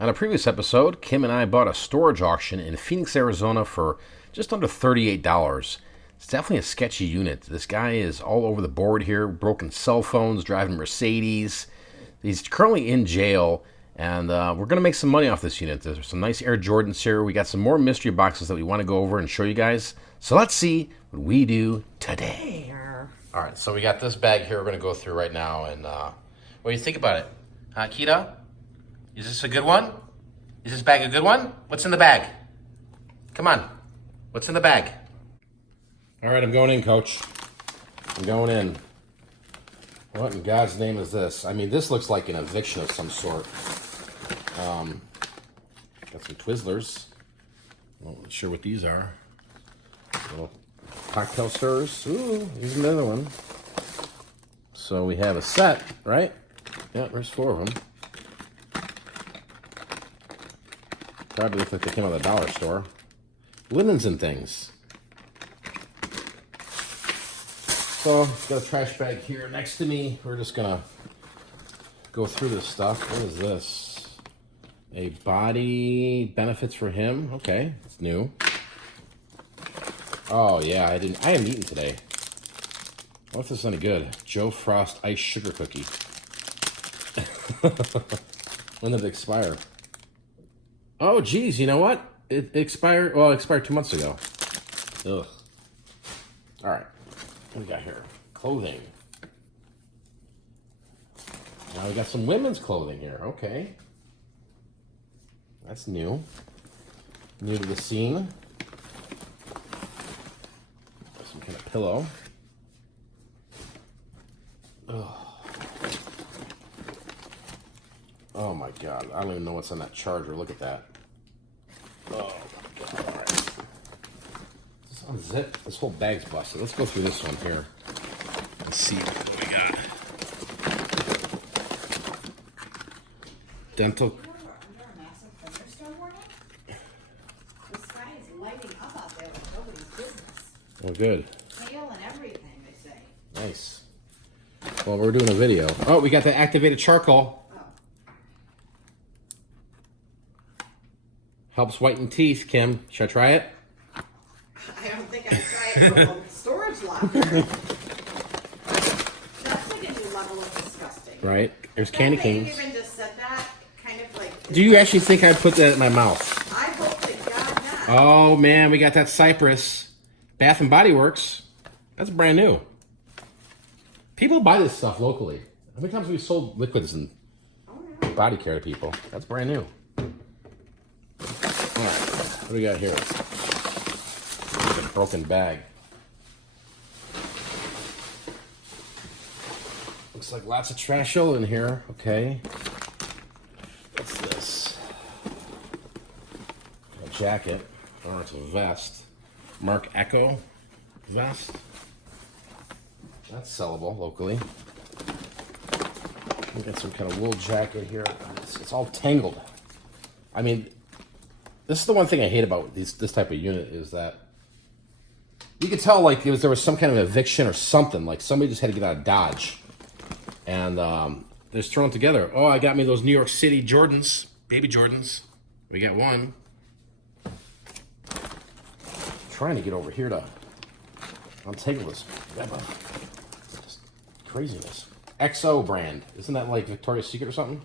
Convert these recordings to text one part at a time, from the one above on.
On a previous episode, Kim and I bought a storage auction in Phoenix, Arizona for just under $38. It's definitely a sketchy unit. This guy is all over the board here, broken cell phones, driving Mercedes. He's currently in jail, and we're going to make some money off this unit. There's some nice Air Jordans here. We got some more mystery boxes that we want to go over and show you guys. So let's see what we do today. All right, so we got this bag here we're going to go through right now, and what do you think about it? Huh, Kita? Is this a good one? Is this bag a good one? What's in the bag? Come on. What's in the bag? All right, I'm going in, Coach. I'm going in. What in God's name is this? I mean, this looks like an eviction of some sort. Got some Twizzlers. Not sure what these are. Little cocktail stirrers. Ooh, here's another one. So we have a set, right? Yeah, there's 4 of them. Probably look like they came out of the dollar store. Linens and things. So, got a trash bag here next to me. We're just gonna go through this stuff. What is this? A body benefits for him. Okay, it's new. Oh yeah, I haven't eaten today. What if this is any good? Joe Frost Ice Sugar Cookie. When did it expire? Oh, geez, you know what? It expired, well, it expired 2 months ago. Ugh. All right, what do we got here? Clothing. Now we got some women's clothing here, okay. That's new. New to the scene. Some kind of pillow. Ugh. Oh my God, I don't even know what's on that charger. Look at that. Oh my God, all right. Is this unzip? This whole bag's busted. Let's go through this one here. Let's see what we got. Dental. Under a massive thunderstorm warning? The sky is lighting up out there like nobody's business. Oh, good. Hail and everything, they say. Nice. Well, we're doing a video. Oh, we got the activated charcoal. Helps whiten teeth, Kim. Should I try it? I don't think I'd try it from a storage locker. That's like a new level of disgusting. Right. There's candy canes. You even just said that, kind of like... Do you actually think I'd put that in my mouth? I hope to God not. Oh, man, we got that Cypress. Bath and Body Works. That's brand new. People buy this stuff locally. How many times have we sold liquids and body care to people? That's brand new. All right, what do we got here? A broken bag. Looks like lots of trash in here. Okay. What's this? A jacket. Or it's a vest. Mark Echo vest. That's sellable locally. We got some kind of wool jacket here. It's all tangled. I mean, this is the one thing I hate about this type of unit is that you could tell like there was some kind of eviction or something. Like somebody just had to get out of Dodge. And they're just thrown together. Oh, I got me those New York City Jordans. Baby Jordans. We got one. Trying to get over here to untangle this. Just craziness. XO brand. Isn't that like Victoria's Secret or something?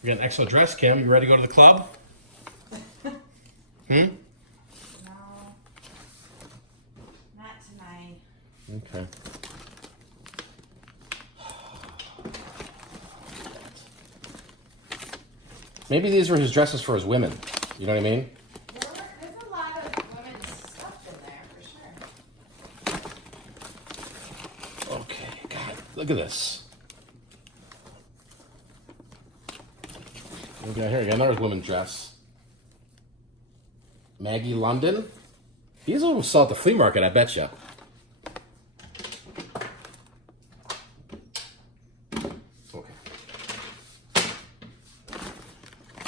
We got an XO dress, Kim. You ready to go to the club? No. Not tonight. Okay. Maybe these were his dresses for his women. You know what I mean? There's a lot of women's stuff in there, for sure. Okay, God, look at this. Okay, here we got another women's dress. Maggie London. These will sell at the flea market, I bet you. Okay.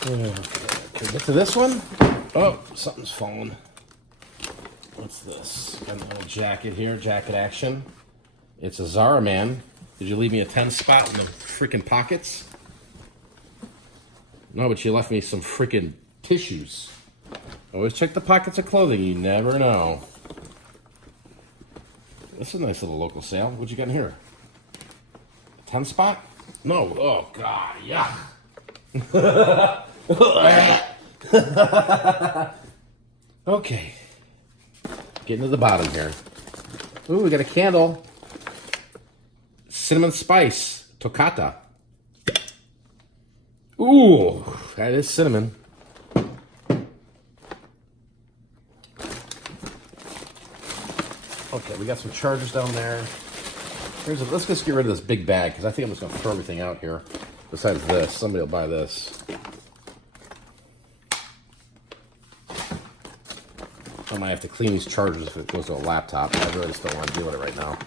Can we get to this one? Oh, something's fallen. What's this? Got a little jacket here, jacket action. It's a Zara man. Did you leave me a 10 spot in the freaking pockets? No, but she left me some freaking tissues. Always check the pockets of clothing. You never know. This is a nice little local sale. What you got in here? A 10 spot? No. Oh, God. Yeah. Okay. Getting to the bottom here. Ooh, we got a candle. Cinnamon spice. Toccata. Ooh, that is cinnamon. Okay, we got some chargers down there. Let's just get rid of this big bag, because I think I'm just going to throw everything out here. Besides this, somebody will buy this. I might have to clean these chargers if it goes to a laptop. I really just don't want to deal with it right now.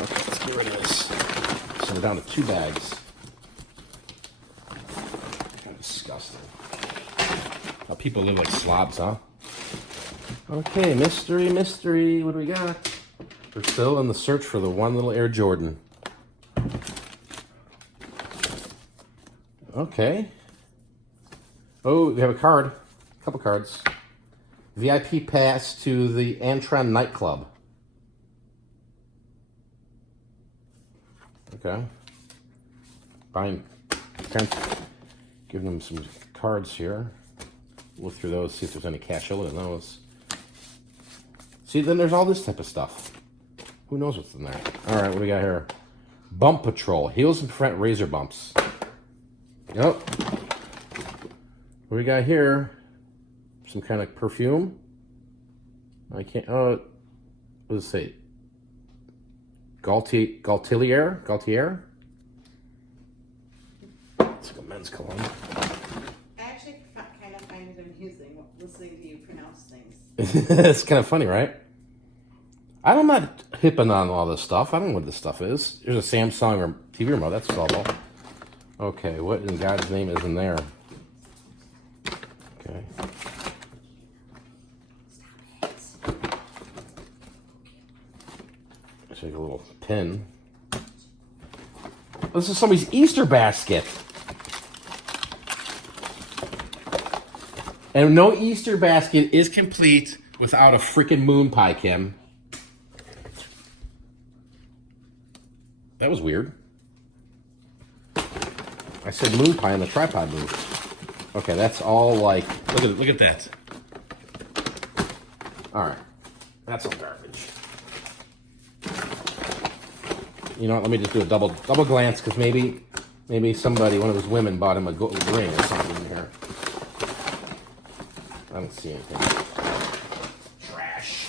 Okay, let's get rid of this. So we're down to 2 bags. Kind of disgusting. How people live like slobs, huh? Okay, mystery. What do we got? We're still in the search for the one little Air Jordan. Okay. Oh, we have a card. A couple cards. VIP pass to the Antron nightclub. Okay. Giving them some cards here. Look through those, see if there's any cash in those. See, then there's all this type of stuff. Who knows what's in there? All right, what do we got here? Bump Patrol. Heals and prevent razor bumps. Yep. What do we got here? Some kind of perfume. I can't. Oh, what does it say? Gaultier. It's like a men's cologne. I actually kind of find it amusing listening to you pronounce things. It's kind of funny, right? I'm not hipping on all this stuff. I don't know what this stuff is. There's a Samsung or TV remote. That's all. Okay, what in God's name is in there? Okay. Take a little pin. This is somebody's Easter basket. And no Easter basket is complete without a freaking moon pie, Kim. That was weird. I said moon pie and the tripod moved. Okay, that's all like, look at that. All right, that's all garbage. You know what? Let me just do a double glance, because maybe somebody, one of his women, bought him a ring or something in here. I don't see anything. Trash.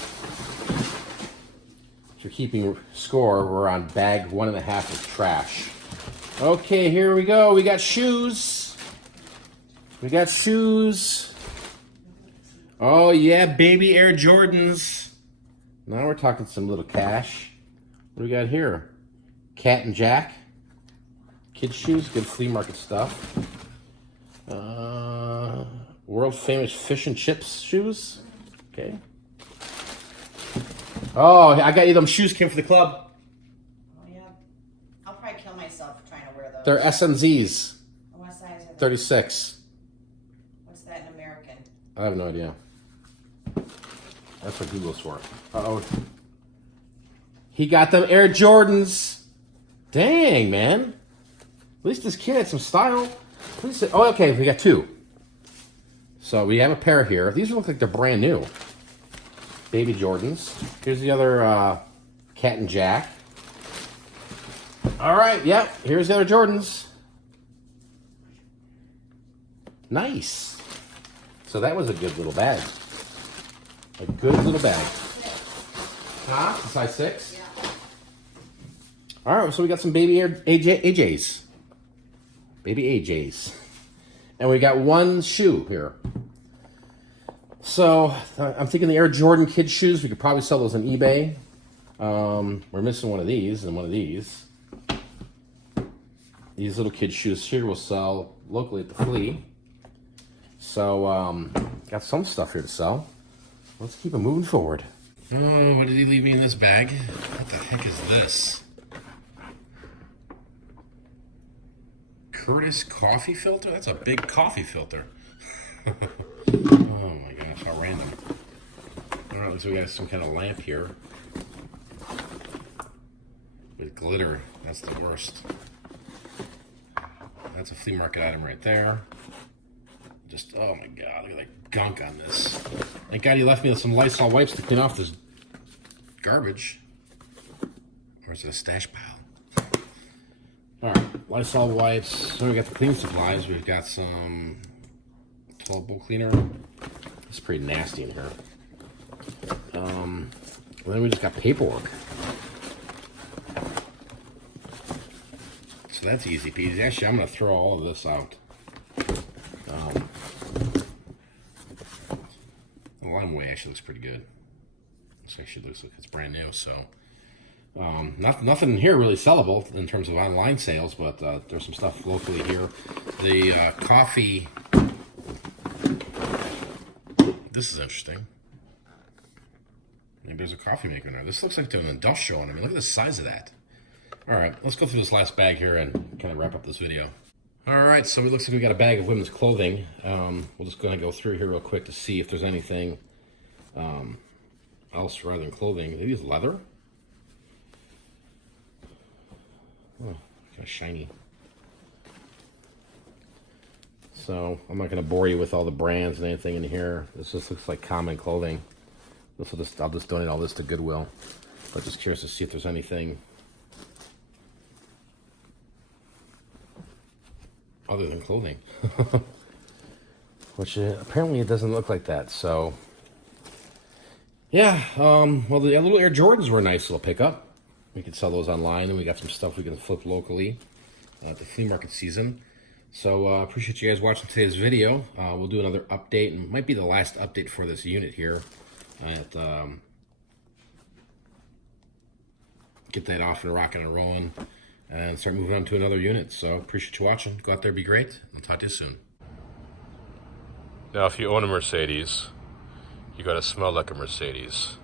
If you're keeping score, we're on bag 1.5 of trash. Okay, here we go. We got shoes. Oh yeah, baby Air Jordans. Now we're talking some little cash. What do we got here? Cat and Jack. Kids shoes, good flea market stuff. World famous fish and chips shoes. Okay. Oh, I got you them shoes, Kim, for the club. Oh yeah. I'll probably kill myself trying to wear those. They're SNZs. What size are they? 36. What's that in American? I have no idea. That's what Google's for. Uh-oh. He got them Air Jordans. Dang, man. At least this kid had some style. Please say, oh, okay, we got 2. So we have a pair here. These look like they're brand new. Baby Jordans. Here's the other Cat and Jack. All right, yep. Here's the other Jordans. Nice. So that was a good little bag. A good little bag. Huh? Size 6? Yeah. All right, so we got some baby AJs. Baby AJs. And we got 1 shoe here. So I'm thinking the Air Jordan kid shoes, we could probably sell those on eBay. We're missing one of these and one of these. These little kid shoes here will sell locally at the flea. So got some stuff here to sell. Let's keep it moving forward. Oh, what did he leave me in this bag? What the heck is this? Curtis coffee filter? That's a big coffee filter. Oh my gosh, how random. Alright, so we got some kind of lamp here. With glitter. That's the worst. That's a flea market item right there. Just, oh my god, look at that gunk on this. Thank God he left me with some Lysol wipes to clean off this garbage. Or is it a stash pile? Alright, Lysol wipes. So we got the cleaning supplies. We've got some toilet bowl cleaner. It's pretty nasty in here. Then we just got paperwork. So that's easy peasy. Actually, I'm going to throw all of this out. The lime way actually looks pretty good. This actually looks like it's brand new. So nothing in here really sellable in terms of online sales, but there's some stuff locally here. The coffee. This is interesting. Maybe there's a coffee maker in there. This looks like an industrial one. I mean, look at the size of that. All right, let's go through this last bag here and kind of wrap up this video. All right, so it looks like we got a bag of women's clothing. We'll just go through here real quick to see if there's anything else rather than clothing. Maybe it's leather. Oh, kind of shiny. So I'm not going to bore you with all the brands and anything in here. This just looks like common clothing. I'll just donate all this to Goodwill. But just curious to see if there's anything other than clothing. Which apparently it doesn't look like that. So yeah, well, the little Air Jordans were a nice little pickup. We could sell those online, and we got some stuff we can flip locally at the flea market season. So appreciate you guys watching today's video. We'll do another update, and it might be the last update for this unit here. Get that off and rocking and rolling and start moving on to another unit. So appreciate you watching. Go out there, be great. I'll talk to you soon. Now, if you own a Mercedes, you got to smell like a Mercedes.